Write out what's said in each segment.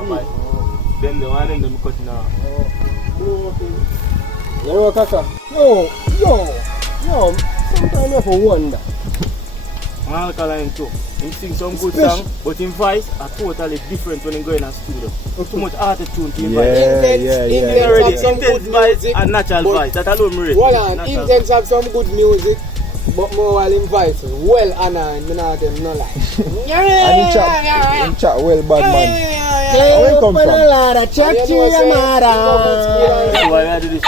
Then the one them cutting out. You know, Kaka? Yo, sometimes you have to wonder. Alkaline too. He sing some good song, but in voice are totally different when he go in a studio. Too much auto-tune to his voice. Intense voice and natural voice. That alone me rate. Well, Intense have some good music, but more while in voice. Well, Anna, me not them no like. And he chat well, bad man. Where you come from? Why I do this?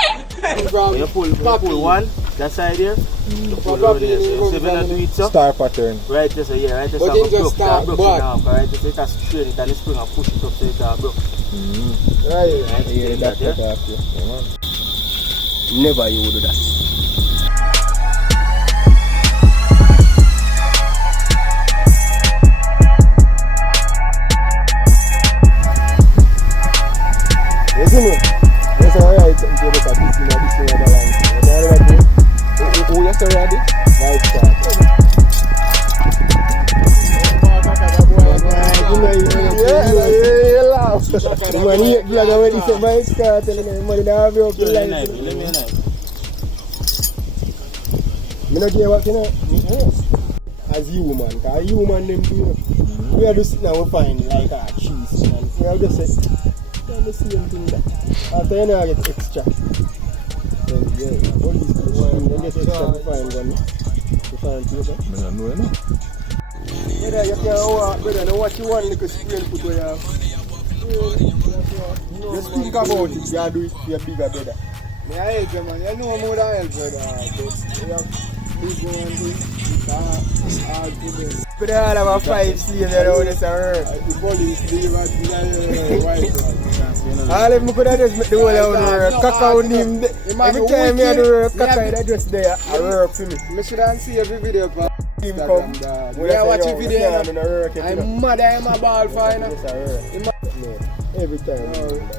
You pull one, that side here. You pull around here. So you do it so. Star pattern. Right just here, right just have a broke now. Right just it has straight it and the spring and push it up so it has broke. Right. Yeah, that's what I have to. Yeah, man. Never you would do that. You see me? Yes, alright. Something to look at this in this other one. You already? Who you say already? Right start. Yeah, laugh. When you get already say my start, telling me money don't have your life. Let me know. Me not care what you know. As human, because human them do. We are just sitting and we find like a cheese. Man. We have just said. The same thing that after you know get extra then police then get extra to find one to find people. I don't know, you know. Brother, you can't walk, brother, now what you want like a sprain foot where you have just think about it, you do it for your bigger brother. Me I help you man, you know more than help brother, but you have big one do it, hard to do. Brother, I have a 5 sleeves around this work. The police leave at the white one. All of them could have just make the whole of work. Kaka on him. Every time I do work, Kaka is just there. I work for me. I shouldn't see every video for him come. When I watch a video, I'm mad. I'm a ball fine. Every time.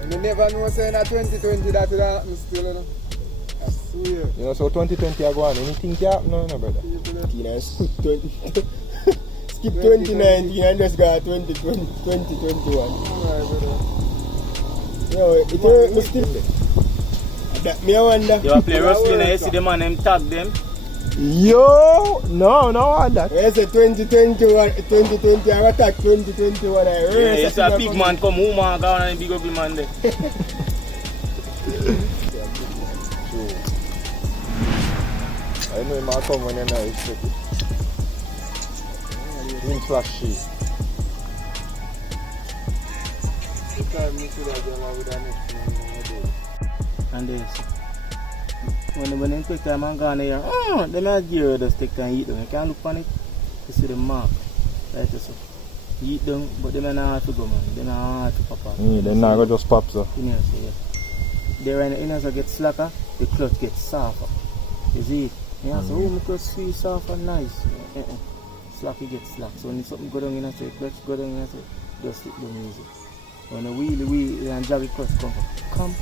You never know saying that 2020 that will happen still, you know. I swear. You know, so 2020 are going. Anything can happen now, brother? Skip 2019 and just got 2021. Alright, brother. Yo, it hurt me still. That me I wonder. You play wrestling and you see the man them tag them. Yo, no want that. Where's the 2020 I attack 2021 I heard. Yeah, it's a big man come home and go and big ugly man there. I know him come when you know expect it. Him flash sheet. And this. When they take time and go on here, they might give just take time and eat them. You can't look on it to see the mark. Right so. You eat them, but they may not have to go man. They not hard to pop out. They not go just pop so. You know, so yeah. They when the inners get slacker, the clutch gets softer. You see it? Yeah, so my clutch sweet, soft and nice. Slacky gets slack. So when something go down in a say, clutch go down in a say, just slip the music. When the wheel and jaggy clutch come.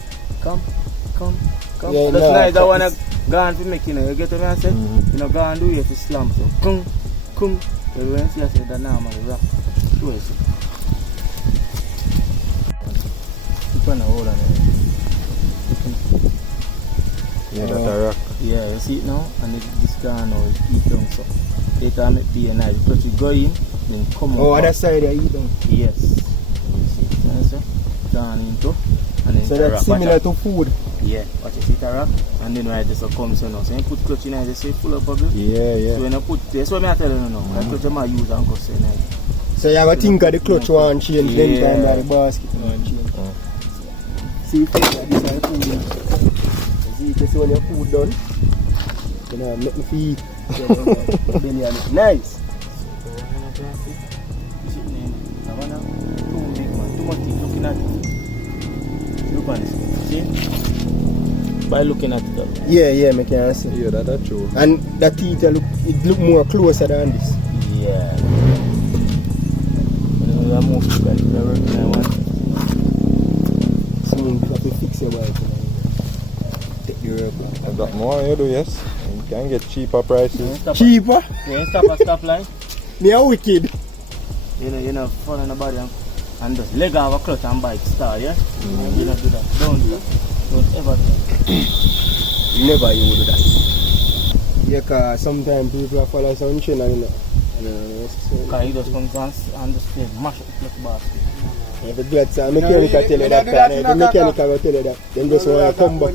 Yeah, that's nice. I wanna go and make you know. You get what I say? You know, go and do it to slam. So come. Everyone see I say that now man rock. Show it. Keep on hold on it. Yeah, that's a rock. Yeah, you see it now, and this guy now is eat down so. They can make be a nice because you go in, then come out. Oh, other side they eat down. Yes. You see it, you see? Down into. And then so that's similar to food. Yeah, watch it, it a rock, and then right this will come so now. So you put clutch in there, they say full of bubble. Yeah. So when you put, that's what I tell you now. That clutch you might use and go say nice. So you have a think of the clutch one change, then time by the basket one change. See if you this is food. You see when your food done, you know, make me feed. Then you look nice. Too big man, too much thing looking at it. Look on this, see? By looking at it. Yeah, I can see. Yeah, that's true. And the teeth look more closer than this. Yeah. When I move to the work I want. So you have to fix your bike. Take the rubber. I've got more you do, yes. You can get cheaper prices. Cheaper? You ain't stop at stoplight? Me a wicked. You know, fun on the body. and just leg off a clutch and bike start, yeah? You don't do that. Don't ever do that. Never you do that. Yeah, cause sometimes people follow some trend and Because he just comes and just mash up the clutch basket. if the blood cell mechanic tell you that, the mechanic will tell you that. Then just want to come back.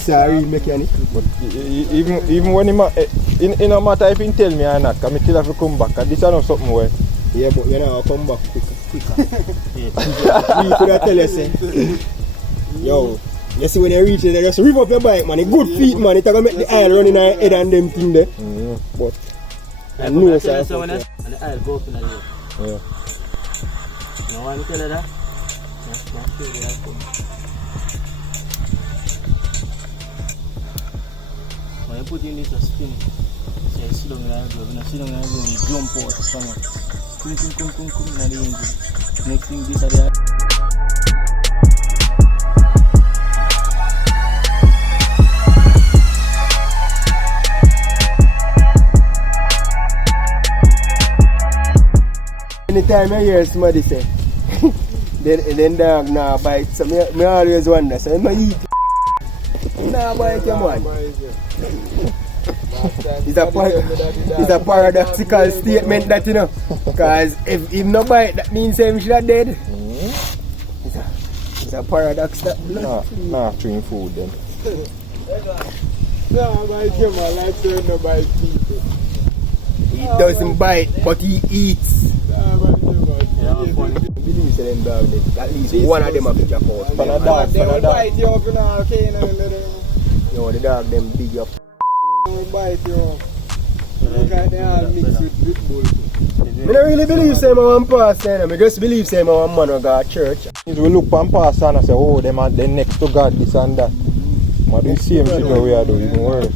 Sorry, mechanic. But even when it no matter if he tell me or not, because I still have to come back. This is not something where. Yeah, but you know, come back quicker. Yeah. We could have tell you, say, yo, you see when you reach it, just rev up your bike, man. A good feet, man. It's going to make the aisle run in our head and them thing there. But I know, sir. And the aisle go up in the air. Yeah. You know why I tell you that? That's true, they have come. When you put in this a spin, say sit down in the air, when you sit down in the air, you jump out from it. Come in the engine. Next thing this are the anytime I hear somebody say, then dog nah bite. So me always wonder, so I eat. Nah bite your man. It's a paradoxical statement that, you know. Because if him no bite, that means him should have dead. It's a paradox that. Nah, chewing food then. No, bite him, I like to no bite people. He doesn't bite, but he eats. Believe them dog, at least one of them have to jump out. They will bite you up in our cane and let them. Yo, the dog them big up. They will bite you up. Look at they all mixed with pit bull. I don't really believe say I want pass, I just believe say I want man who go to church. We look and pass and say, oh, them are next to God, this and that. But the same shit that we are doing, even worse.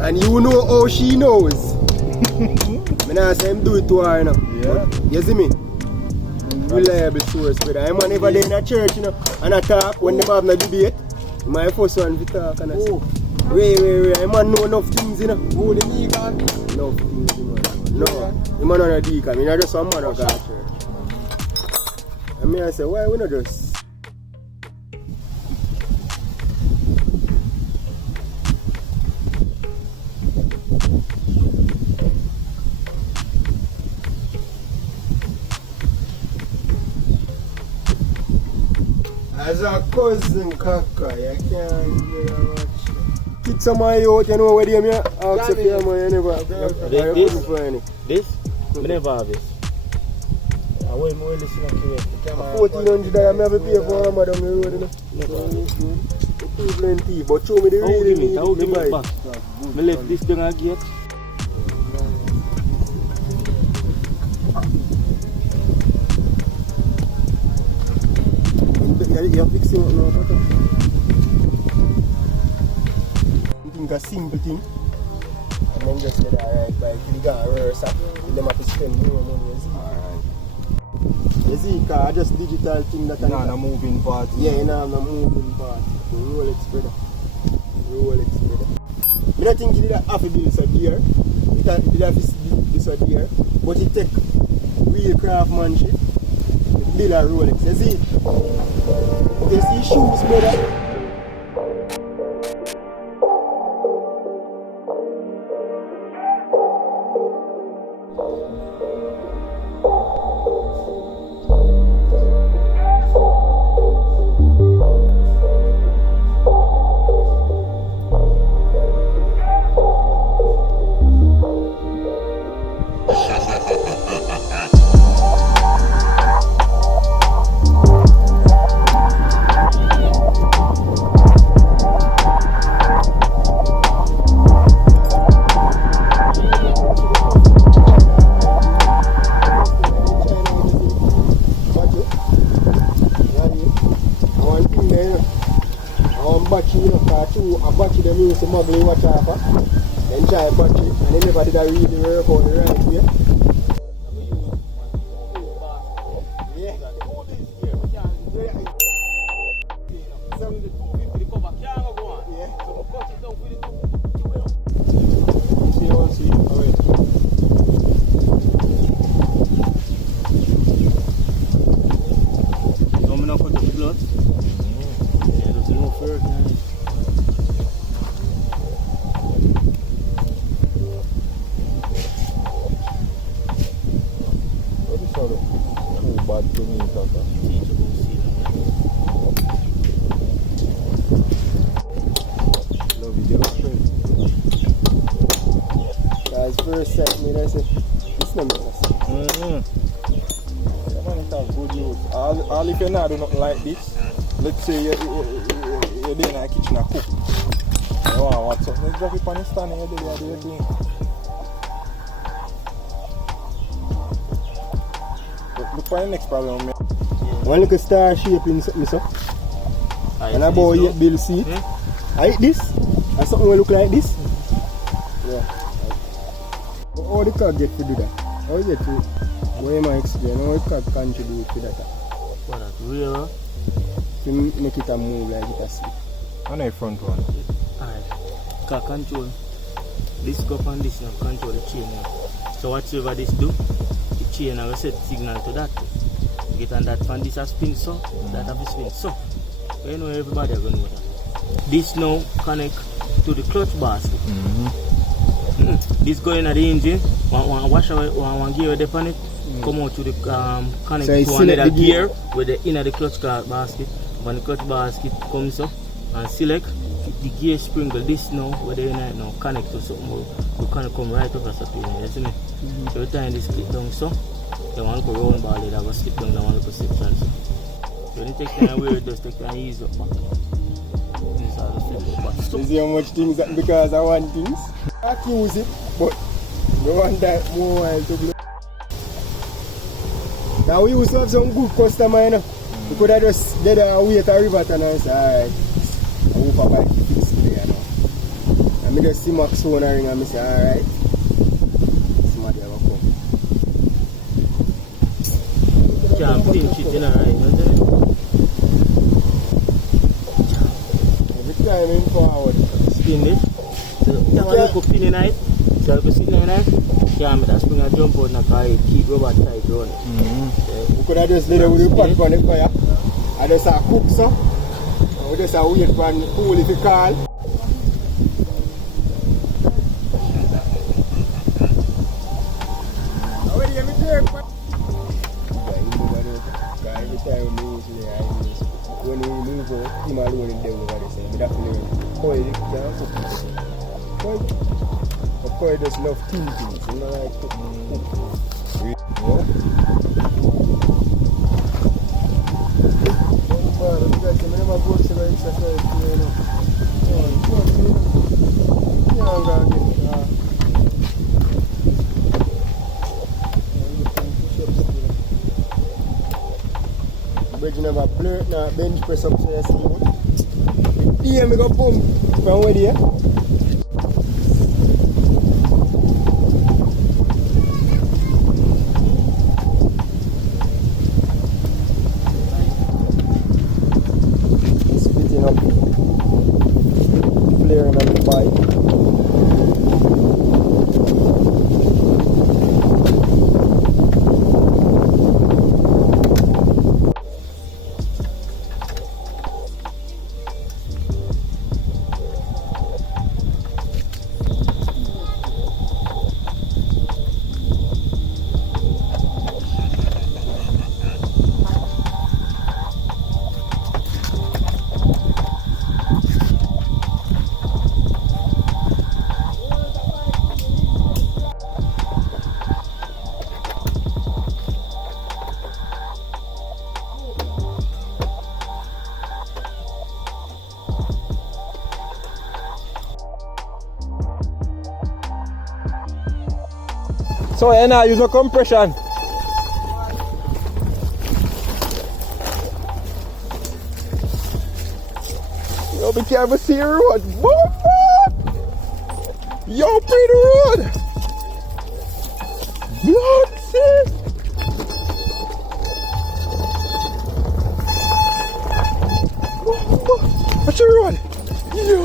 And you know how she knows. I not say him do it to her, you know. Yeah. You see me? Reliable source, brother. I'm never there in a church, you know, and I talk when they have no debate. My first one to talk and I say, wait. I'm know enough things, you know. Who the deacon? Enough things, you know. No, I'm not a deacon. I'm just some man who go to church. And I say, why we not just... As a cousin, Kaka, you can't watch. Kick some of you out, you know where they are. Ask if you have money, you never. This? I never have this. I will listen to you. $1,400 I have to pay for a madam the road, you know. Plenty, but show me the real need. I will give it back. I left this thing I get. You have fixing up now, you think a simple thing, and then just get alright by you got a reverse up, them have to spend more money, you see? Alright. You see, because I just digital thing that Not a moving part. yeah, you know, I'm a moving part. The Rolex, brother. I don't think you did have to do this a deer. It did have to do this a deer, but it take real craftsmanship. Build a Rolex, you see? You see shoes, brother? Battery, you know, car too, a battery them use to muggle watch off. Then try battery, and then never did I really work out the right way. First set, me I say, it's not me. Good use. All if you not do nothing like this, let's say you're in the kitchen and cook. You want to watch something, let's drop it on the stand and you're doing your thing. Look for the next problem, man. One look at star shape in something, so. And about 8 bill seat. I eat this, and something will look like this. Yeah. How the car get to do that? How is it to, what am I explain? How the car contribute to that? What that, real? To make it a move like it a sleep. On the front one. Alright. Car control. This cup and this now control the chain now. So whatever this do, the chain will set signal to that. You get on that fan, this has spin so, that have a spin so. You know everybody are going to know that. This now connect to the clutch basket. This go in at the engine, one wash away, one gear with the on it, come out to the connect so to another gear with the inner the clutch basket. When the clutch basket comes up and select the gear sprinkle, this now where the inner now connect to something more, you can come right over something, you see me? So every time this slip down so, you want to go round ball it, I go slip down, I want to go section so. So when you take time away, just take time ease up back. This is how the flip up back. You see how much things that because I want things. I can use it, but the one that more while to blow. Now we used to have some good customer, you know. We could have just did a wait a river and I say, alright, I hope I buy this player now. And I just see Max phone ring and I say, alright, somebody ever come. Can't pinch it in a right, you know? Every time in forward. Spin it. So you want to pin in it, so you sit in it, you make that spring and jump out and keep rubber tight on it. We could have just laid it with the pot on the fire. And just a cook so. And we just a wait for the cool if you call. Every time we use it, when we move out, him alone in there over there, we have to learn. Coil, you can't cook it. Coil. But coil just love thin things, you know, like cooking. But you never blur, now bench press up so you see what? Here we go pump from where there. Splitting up, flaring on the bike. So you now use no compression. You be careful, see your road. Yo, play the road. Blood sick. Watch the road. Yo.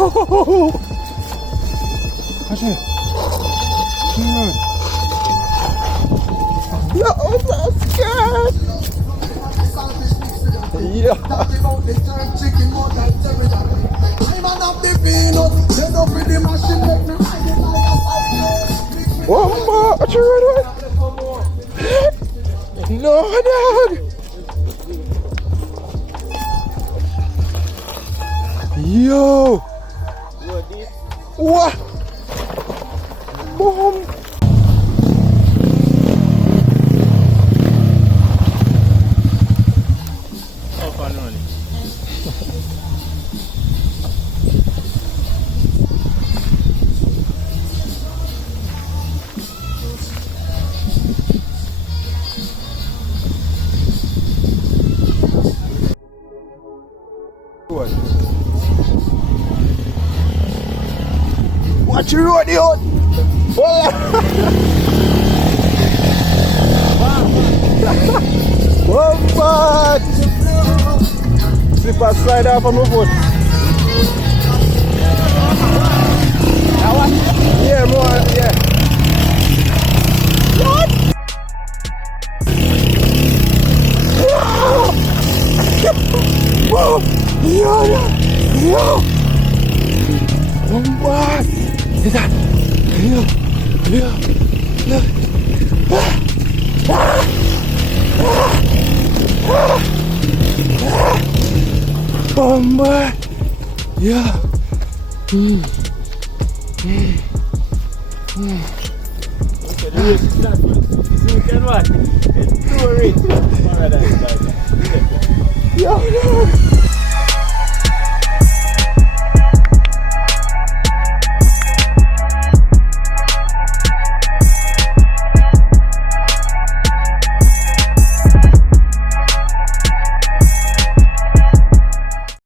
Watch it. Watch the road. Yo, I'm so scared. Yeah. One more. Watch your right way. No, dog. Yo. What? Boom. Up and running. Watch your road, yo. One bad. Slipper slide off on my foot. Yeah, more, yeah. What? Whoa! Yo! One bad. Is that? Yo! Bomba! Yeah. Yo, no.